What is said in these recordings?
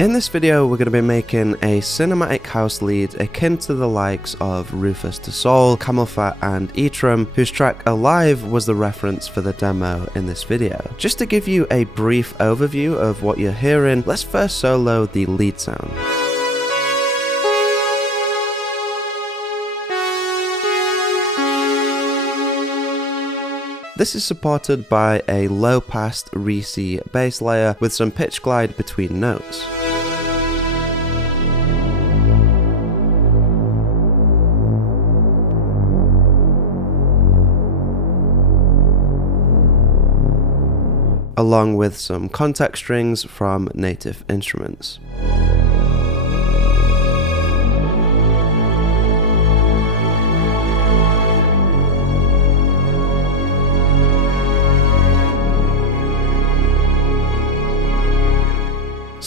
In this video, we're going to be making a cinematic house lead akin to the likes of Rufus to Soul, CamelPhat and Ytram, whose track Alive was the reference for the demo in this video. Just to give you a brief overview of what you're hearing, let's first solo the lead sound. This is supported by a low-pass Re-C bass layer with some pitch glide between notes. Along with some context strings from native instruments.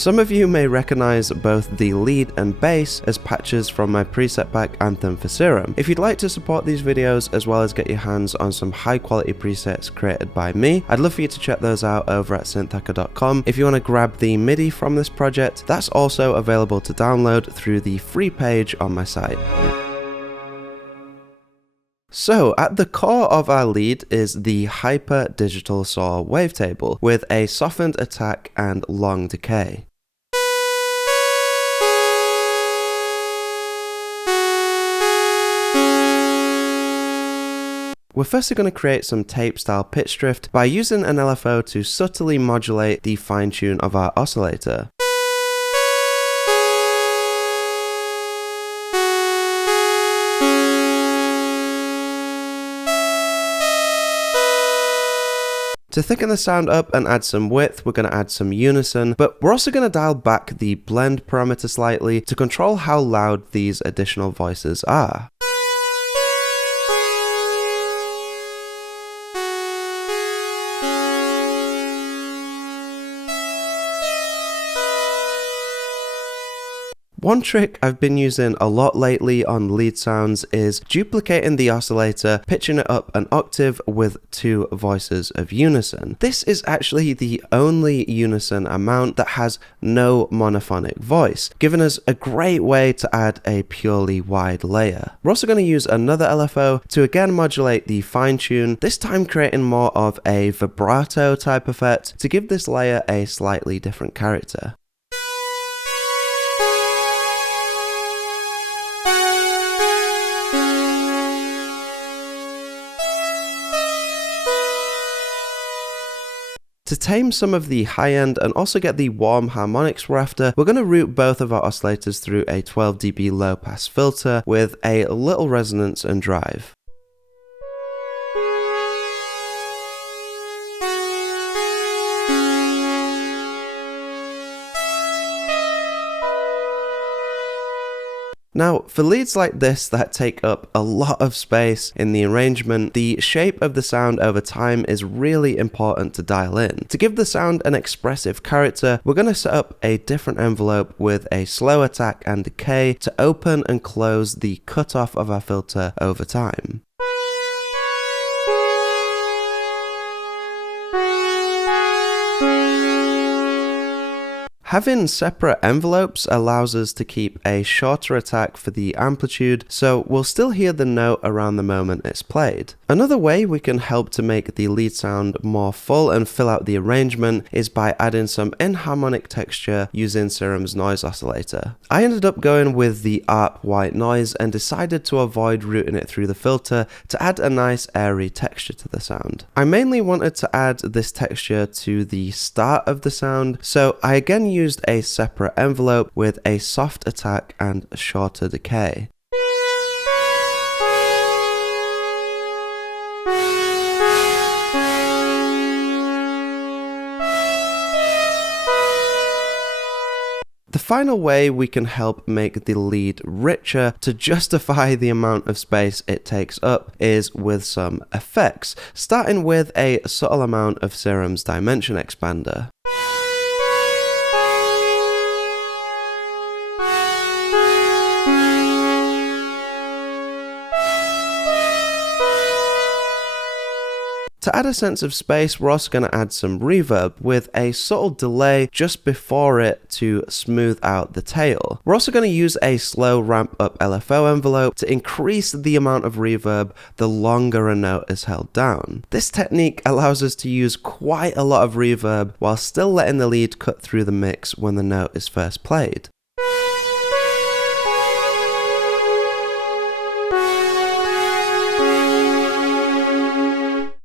Some of you may recognize both the lead and bass as patches from my preset pack Anthem for Serum. If you'd like to support these videos as well as get your hands on some high quality presets created by me, I'd love for you to check those out over at synthhacker.com. If you want to grab the MIDI from this project, that's also available to download through the free page on my site. So, at the core of our lead is the Hyper Digital Saw wavetable with a softened attack and long decay. We're firstly going to create some tape style pitch drift by using an LFO to subtly modulate the fine tune of our oscillator. To thicken the sound up and add some width, we're going to add some unison, but we're also going to dial back the blend parameter slightly to control how loud these additional voices are. One trick I've been using a lot lately on lead sounds is duplicating the oscillator, pitching it up an octave with two voices of unison. This is actually the only unison amount that has no monophonic voice, giving us a great way to add a purely wide layer. We're also going to use another LFO to again modulate the fine tune, this time creating more of a vibrato type effect to give this layer a slightly different character. To tame some of the high end and also get the warm harmonics we're after, we're going to route both of our oscillators through a 12 dB low pass filter with a little resonance and drive. Now, for leads like this that take up a lot of space in the arrangement, the shape of the sound over time is really important to dial in. To give the sound an expressive character, we're going to set up a different envelope with a slow attack and decay to open and close the cutoff of our filter over time. Having separate envelopes allows us to keep a shorter attack for the amplitude, so we'll still hear the note around the moment it's played. Another way we can help to make the lead sound more full and fill out the arrangement is by adding some inharmonic texture using Serum's noise oscillator. I ended up going with the ARP white noise and decided to avoid routing it through the filter to add a nice airy texture to the sound. I mainly wanted to add this texture to the start of the sound, so I again used a separate envelope with a soft attack and a shorter decay. The final way we can help make the lead richer to justify the amount of space it takes up is with some effects, starting with a subtle amount of Serum's dimension expander. To add a sense of space, we're also going to add some reverb with a subtle delay just before it to smooth out the tail. We're also going to use a slow ramp up LFO envelope to increase the amount of reverb the longer a note is held down. This technique allows us to use quite a lot of reverb while still letting the lead cut through the mix when the note is first played.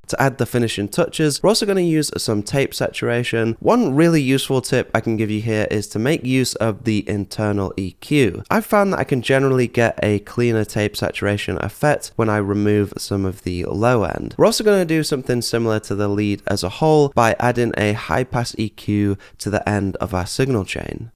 To add the finishing touches, we're also going to use some tape saturation. One really useful tip I can give you here is to make use of the internal EQ. I've found that I can generally get a cleaner tape saturation effect when I remove some of the low end. We're also going to do something similar to the lead as a whole by adding a high pass EQ to the end of our signal chain.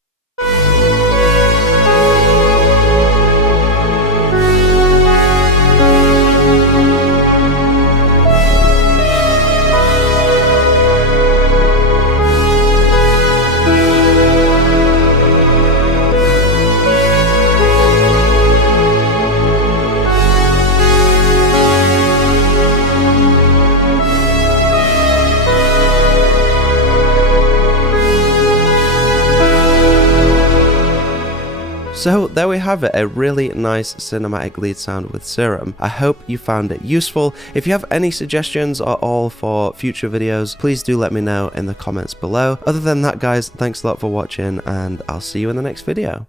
So there we have it, a really nice cinematic lead sound with Serum. I hope you found it useful. If you have any suggestions or all for future videos, please do let me know in the comments below. Other than that guys, thanks a lot for watching and I'll see you in the next video.